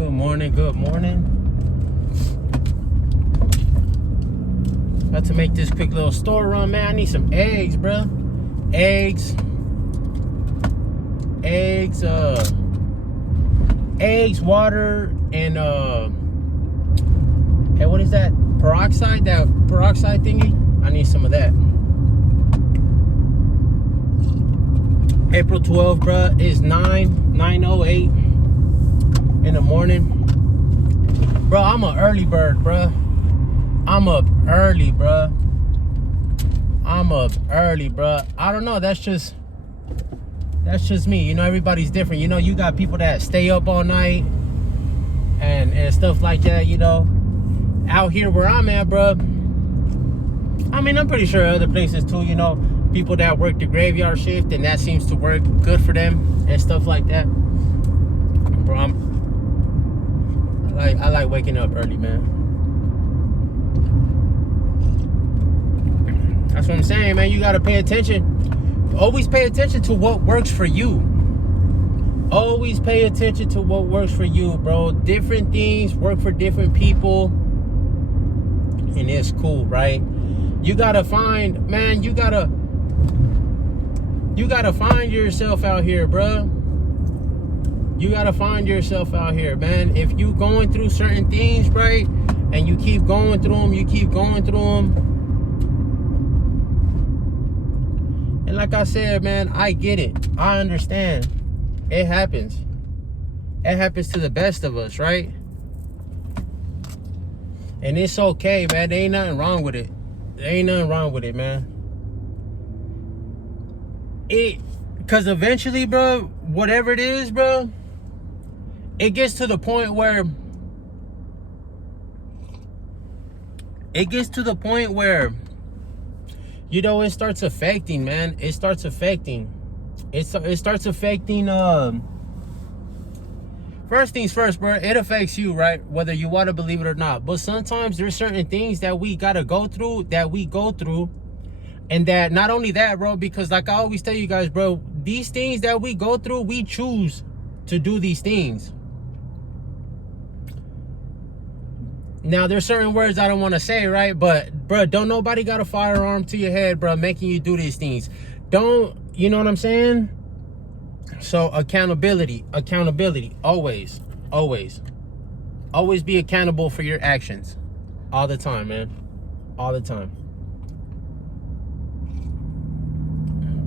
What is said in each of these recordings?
Good morning, good morning. About to make this quick little store run, man. I need some eggs, bro. Eggs, water, and hey, what is that? Peroxide? That peroxide thingy? I need some of that. April 12th, bro, is 9:08 in the morning. Bro, I'm an early bird, bro. I'm up early, bro. I don't know, that's just me. You know, everybody's different. You know, you got people that stay up all night and stuff like that, you know. Out here where I'm at, bro, I mean, I'm pretty sure other places too, you know, people that work the graveyard shift and that seems to work good for them and stuff like that. Bro, I like waking up early, man. That's what I'm saying, man. You gotta pay attention. Always pay attention to what works for you. Always pay attention to what works for you, bro. Different things work for different people, and it's cool, right? You gotta find, man, you gotta find yourself out here, bro. You gotta find yourself out here, man. If you going through certain things, right, and you keep going through them, and like I said, man, I get it. I understand. It happens. It happens to the best of us, right? And it's okay, man. There ain't nothing wrong with it. Man. Because eventually, bro, whatever it is, bro, it gets to the point where you know, it starts affecting, man. It starts affecting. First things first, bro, it affects you, right? Whether you want to believe it or not. But sometimes there's certain things that we got to go through, and that not only that, bro, because like I always tell you guys, bro, these things that we go through, we choose to do these things. Now, there's certain words I don't want to say, right? But, bro, don't nobody got a firearm to your head, bro, making you do these things. Don't, you know what I'm saying? So, accountability, always be accountable for your actions. All the time, man. All the time.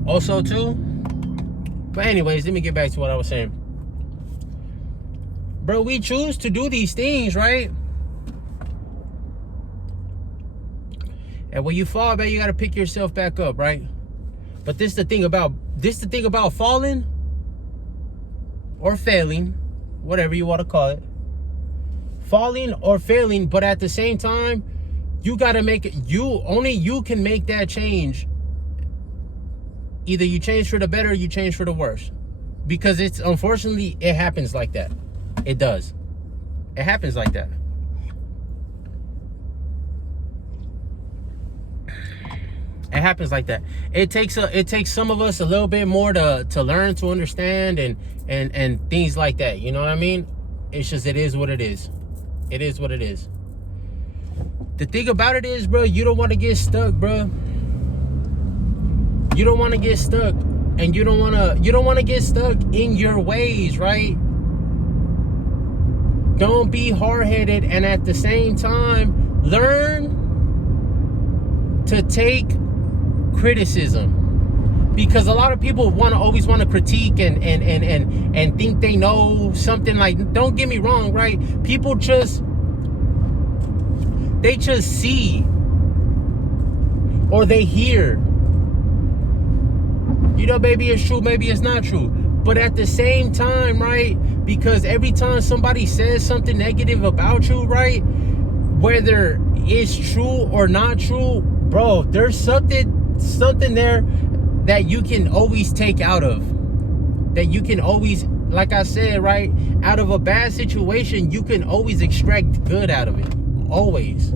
Also, too, but anyways, let me get back to what I was saying. Bro, we choose to do these things, right? And when you fall, man, you got to pick yourself back up, right? But this is the thing about falling or failing, whatever you want to call it. Falling or failing, but at the same time, you got to make it, only you can make that change. Either you change for the better or you change for the worse. Because it's, unfortunately, it happens like that. It does. It happens like that. It happens like that. It takes some of us a little bit more to learn, to understand, and things like that. You know what I mean? It's just, it is what it is. It is what it is. The thing about it is, bro, you don't want to get stuck, bro. You don't want to get stuck, and you don't want to get stuck in your ways, right? Don't be hard-headed, and at the same time, learn to take criticism, because a lot of people always want to critique and think they know something. Like, don't get me wrong, right? People just see or they hear. You know, maybe it's true, maybe it's not true. But at the same time, right? Because every time somebody says something negative about you, right? Whether it's true or not true, bro, there's something there that you can always take out of. That you can always, like I said, right? Out of a bad situation, you can always extract good out of it. Always.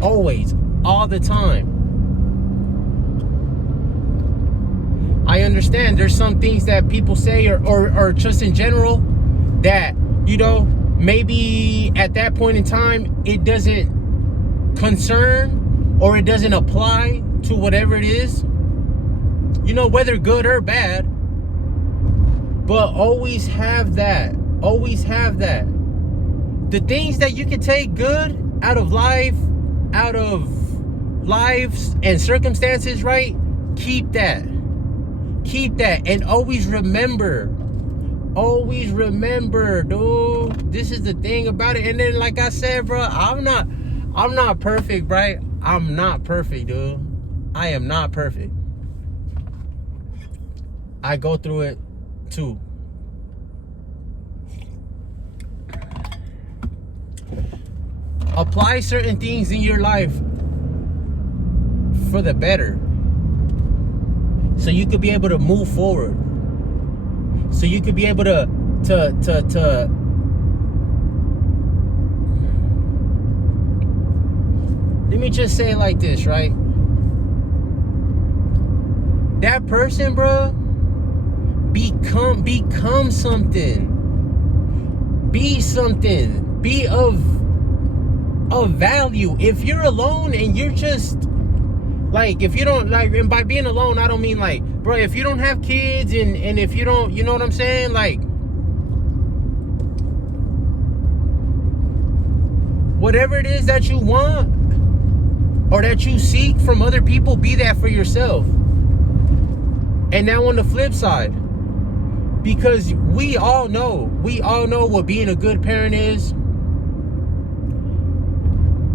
Always. All the time. I understand there's some things that people say or just in general that you know, maybe at that point in time, it doesn't concern or it doesn't apply to whatever it is, you know, whether good or bad. But always have that. Always have that. The things that you can take good out of life, out of lives and circumstances, right? Keep that. Keep that. And always remember, dude, this is the thing about it. And then, like I said, bro, I'm not perfect, right? I'm not perfect, dude. I am not perfect. I go through it too. Apply certain things in your life for the better, so you could be able to move forward, so you could be able to let me just say it like this, right? That person, bro, become something. Be something. Be of value. If you're alone and you're just like, if you don't like, and by being alone, I don't mean like, bro, if you don't have kids and if you don't, you know what I'm saying? Like, whatever it is that you want or that you seek from other people, be that for yourself. And now on the flip side, because we all know what being a good parent is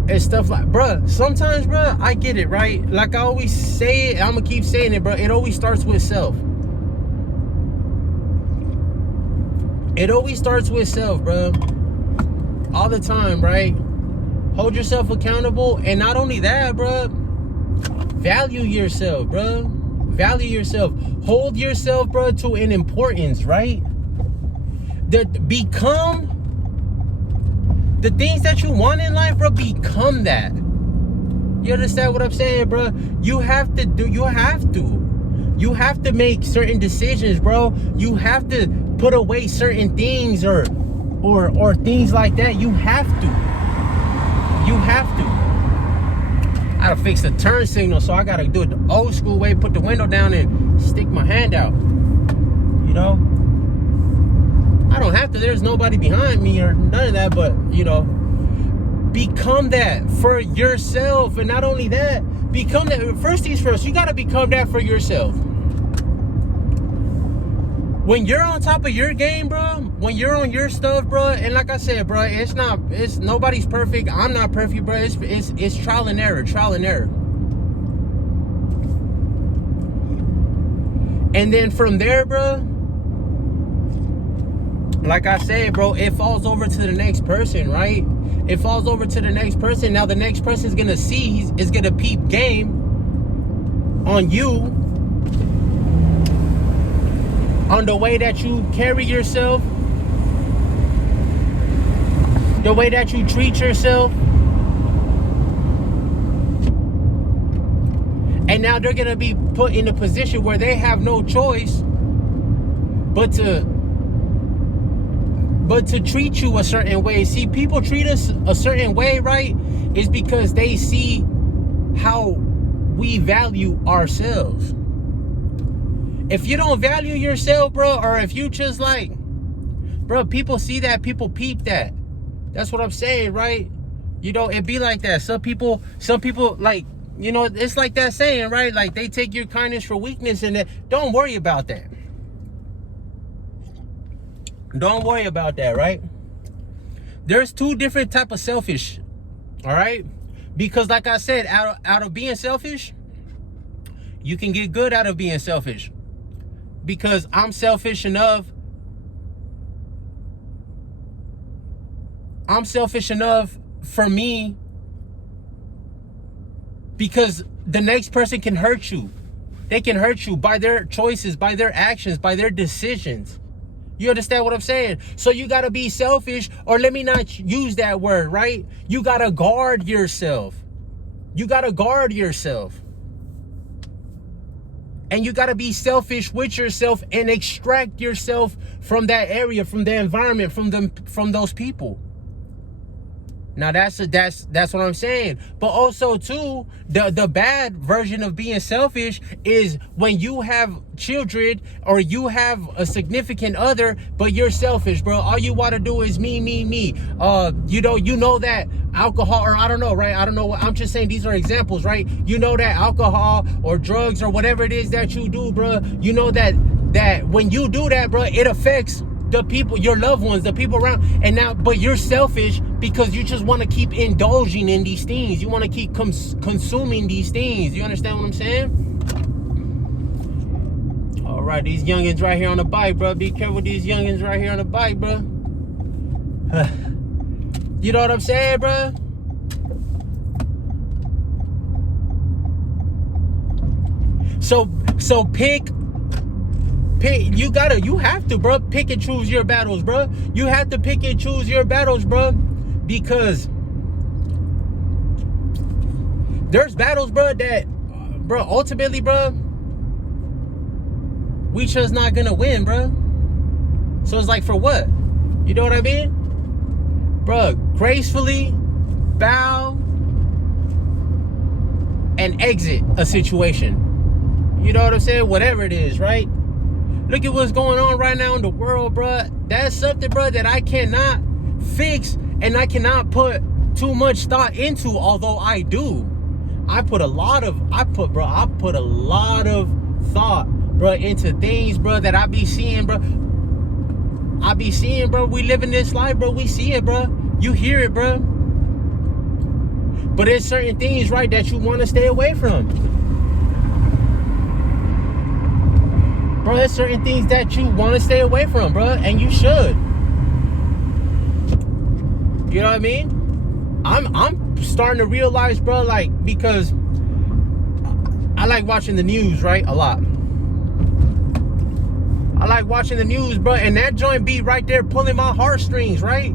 and stuff like, bruh, sometimes, bruh, I get it, right? Like I always say it, I'm gonna keep saying it, bruh, it always starts with self. It always starts with self, bruh. All the time, right? Hold yourself accountable, and not only that, bruh, value yourself, bruh. Value yourself. Hold yourself, bruh, to an importance, right? That become the things that you want in life, bro. Become that. You understand what I'm saying, bro? You have to make certain decisions, bro. You have to put away certain things or things like that. You have to. I gotta fix the turn signal, so I gotta do it the old school way, put the window down and stick my hand out. You know? I don't have to, there's nobody behind me or none of that, but, you know, become that for yourself. And not only that, become that. First things first, you gotta become that for yourself. When you're on top of your game, bro, when you're on your stuff, bro, and like I said, bro, it's nobody's perfect. I'm not perfect, bro. It's trial and error. And then from there, bro, like I said, bro, it falls over to the next person, right? It falls over to the next person. Now the next person is gonna see, is gonna peep game on you, on the way that you carry yourself, the way that you treat yourself. And now they're gonna be put in a position where they have no choice but to treat you a certain way. See, people treat us a certain way, right? Is because they see how we value ourselves. If you don't value yourself, bro, or if you just like, bro, people see that, people peep that. That's what I'm saying, right? You know, it be like that. Some people like, you know, it's like that saying, right? Like they take your kindness for weakness, and don't worry about that. Don't worry about that, right? There's two different type of selfish, all right? Because like I said, out of being selfish, you can get good out of being selfish. Because I'm selfish enough for me, because the next person can hurt you. They can hurt you by their choices, by their actions, by their decisions. You understand what I'm saying? So you got to be selfish, or let me not use that word, right? You got to guard yourself. You got to guard yourself. And you got to be selfish with yourself and extract yourself from that area, from the environment, from those people. Now that's what I'm saying. But also too, the bad version of being selfish is when you have children or you have a significant other, but you're selfish, bro. All you want to do is me. You know that alcohol, or I don't know, right? I don't know. I'm just saying these are examples, right? You know that alcohol or drugs or whatever it is that you do, bro. You know that when you do that, bro, it affects the people, your loved ones, the people around. And now, but you're selfish because you just want to keep indulging in these things. You want to keep consuming these things. You understand what I'm saying? All right, these youngins right here on the bike, bro. Be careful with these youngins right here on the bike, bro. You know what I'm saying, bro? So pick. You have to, bro, pick and choose your battles, bro. You have to pick and choose your battles, bro, because there's battles, bro, that, bro, ultimately, bro, we just not gonna win, bro. So it's like, for what? You know what I mean? Bro, gracefully bow and exit a situation. You know what I'm saying? Whatever it is, right? Look at what's going on right now in the world, bro. That's something, bro, that I cannot fix and I cannot put too much thought into, although I do. I put a lot of thought, bro, into things, bro, that I be seeing, bro. We live in this life, bro. We see it, bro. You hear it, bro. But there's certain things, right, that you want to stay away from. Bro, there's certain things that you want to stay away from, bro, and you should. You know what I mean? I'm starting to realize, bro, like, because I like watching the news, right, a lot. I like watching the news, bro, and that joint be right there pulling my heartstrings, right?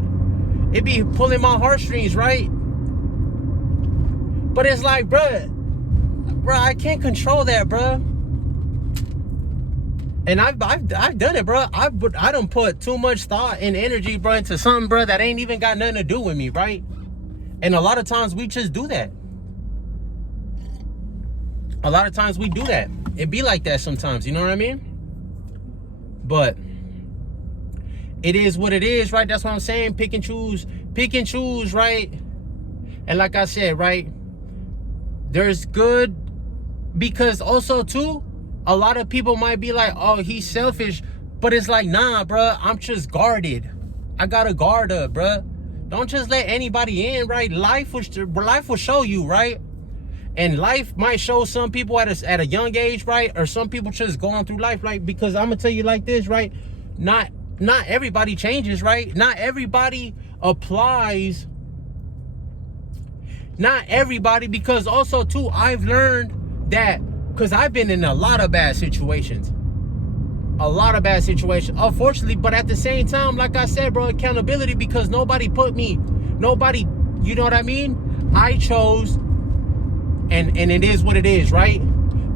It be pulling my heartstrings, right? But it's like, bro, I can't control that, bro. And I've done it, bro. I done put too much thought and energy, bro, into something, bro, that ain't even got nothing to do with me, right? And a lot of times we just do that. A lot of times we do that. It be like that sometimes, you know what I mean? But it is what it is, right? That's what I'm saying. Pick and choose, right? And like I said, right, there's good, because also too, a lot of people might be like, oh, he's selfish. But it's like, nah, bro, I'm just guarded. I got a guard up, bro. Don't just let anybody in, right? Life will show you, right? And life might show some people at a young age, right? Or some people just going through life, right? Because I'm going to tell you like this, right? Not everybody changes, right? Not everybody applies. Not everybody, because also, too, I've learned that, because I've been in a lot of bad situations. Unfortunately, but at the same time, like I said, bro, accountability, because nobody, you know what I mean? I chose, and it is what it is, right?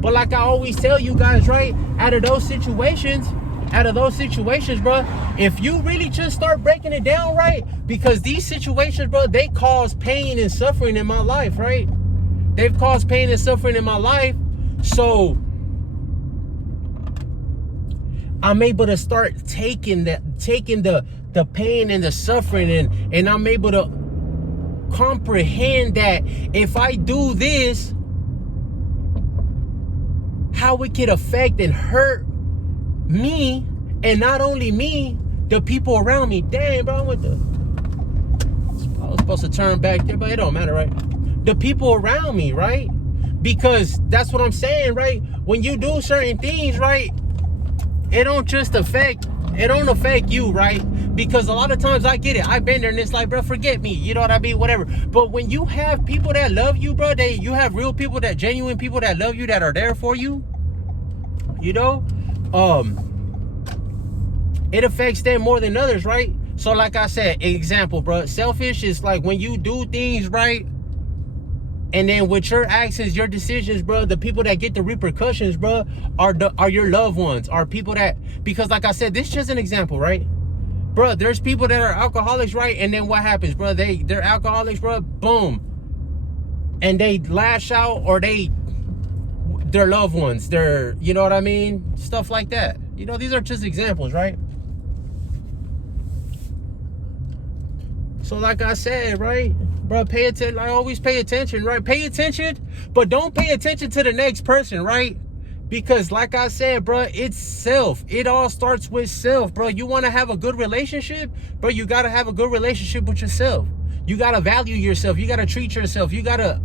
But like I always tell you guys, right? Out of those situations, bro, if you really just start breaking it down, right? Because these situations, bro, they cause pain and suffering in my life, right? They've caused pain and suffering in my life. So I'm able to start taking the pain and the suffering, and I'm able to comprehend that if I do this, how it could affect and hurt me, and not only me, the people around me. Damn, bro, I was supposed to turn back there, but it don't matter, right? The people around me, right? Because that's what I'm saying, right? When you do certain things, right, it don't affect you, right? Because a lot of times I get it. I've been there, and it's like, bro, forget me. You know what I mean? Whatever. But when you have people that love you, bro, you have real people, genuine people that love you, that are there for you, you know, it affects them more than others, right? So like I said, example, bro, selfish is like when you do things, right, And then with your actions, your decisions, bro, the people that get the repercussions, bro, are your loved ones, are people that, because like I said, this is just an example, right? Bro, there's people that are alcoholics, right? And then what happens, bro? They're alcoholics, bro, boom. And they lash out, or their loved ones, you know what I mean? Stuff like that. You know, these are just examples, right? So like I said, right, bro, pay attention. I always pay attention, right? Pay attention, but don't pay attention to the next person, right? Because like I said, bro, it's self. It all starts with self, bro. You want to have a good relationship, bro, you got to have a good relationship with yourself. You got to value yourself. You got to treat yourself. You got to,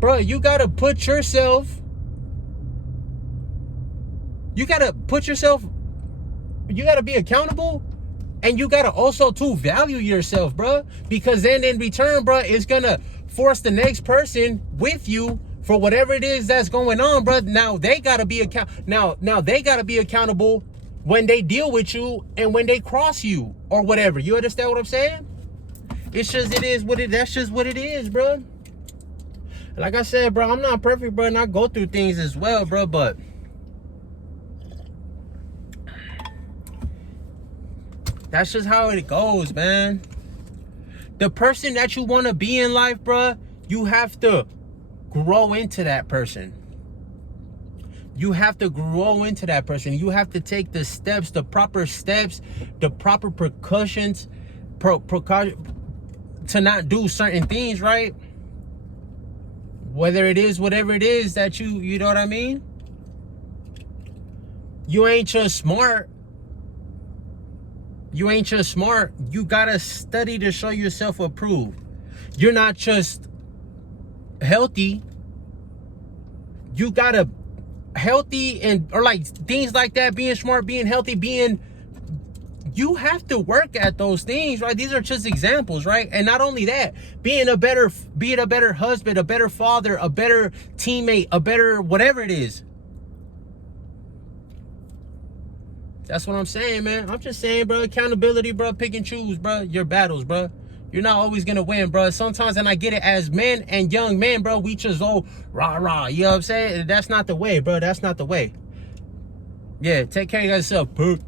bro, you got to put yourself, you got to be accountable. And you gotta also too value yourself, bro, because then in return, bro, it's gonna force the next person with you for whatever it is that's going on, bro. Now they gotta be now they gotta be accountable when they deal with you and when they cross you or whatever. You understand what I'm saying? It's just that's just what it is, bro. Like I said, bro, I'm not perfect, bro, and I go through things as well, bro, but that's just how it goes, man. The person that you want to be in life, bro, you have to grow into that person. You have to grow into that person. You have to take the steps, the proper precautions, to not do certain things, right? Whether it is whatever it is that you know what I mean? You ain't just smart. You ain't just smart. You gotta study to show yourself approved. You're not just healthy. You gotta healthy or like things like that, being smart, being healthy, you have to work at those things, right? These are just examples, right? And not only that, being a better husband, a better father, a better teammate, a better whatever it is. That's what I'm saying, man. I'm just saying, bro, accountability, bro, pick and choose, bro, your battles, bro. You're not always gonna win, bro. Sometimes, and I get it, as men and young men, bro, we just rah, you know what I'm saying? That's not the way, bro. That's not the way. Yeah, take care of yourself, poop.